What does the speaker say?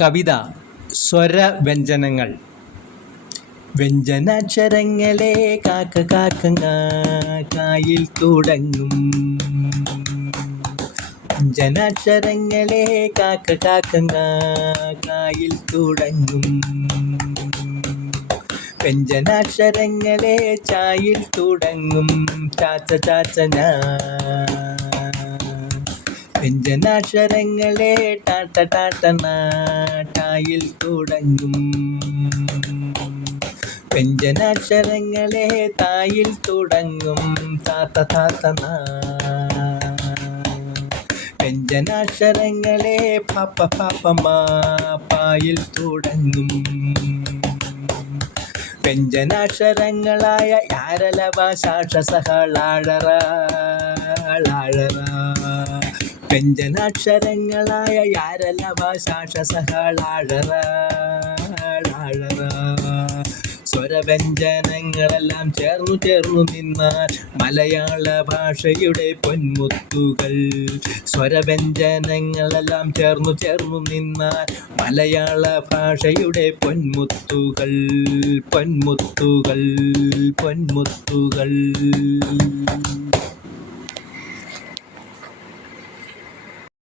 കവിത സ്വരവ്യഞ്ജനങ്ങൾ. വ്യഞ്ജനാക്ഷരങ്ങളെ കാക്ക കാക്കങ്ങ കായിൽ തുടങ്ങും. വ്യഞ്ജനാക്ഷരങ്ങളെ കാക്ക കാക്കങ്ങ കായിൽ തുടങ്ങും. വ്യഞ്ജനാക്ഷരങ്ങളെ ചായിൽ തുടങ്ങും. ചാച്ച ചാച്ചന. വ്യഞ്ജനാക്ഷരങ്ങളെ ടാട്ട ടാട്ടണ ടായിൽ തുടങ്ങും. വ്യഞ്ജനാക്ഷരങ്ങളെ തായിൽ തുടങ്ങും. താത്ത താത്തന. വ്യഞ്ജനാക്ഷരങ്ങളെ പാപ്പ പാപ്പമ്മ പായിൽ തുടങ്ങും. വ്യഞ്ജനാക്ഷരങ്ങളായ യാരലവ ശാഷസഹളാഴറ. വ്യഞ്ജനാക്ഷരങ്ങളായ യാരലവ ശാഷസഹളാഴറ. സ്വരവ്യഞ്ജനങ്ങളെല്ലാം ചേർന്നു ചേർന്നു നിന്നാൽ മലയാള ഭാഷയുടെ പൊന്മുത്തുകൾ. സ്വരവ്യഞ്ജനങ്ങളെല്ലാം ചേർന്നു ചേർന്നു നിന്നാൽ മലയാള ഭാഷയുടെ പൊന്മുത്തുകൾ. പൊന്മുത്തുകൾ പൊന്മുത്തുകൾ.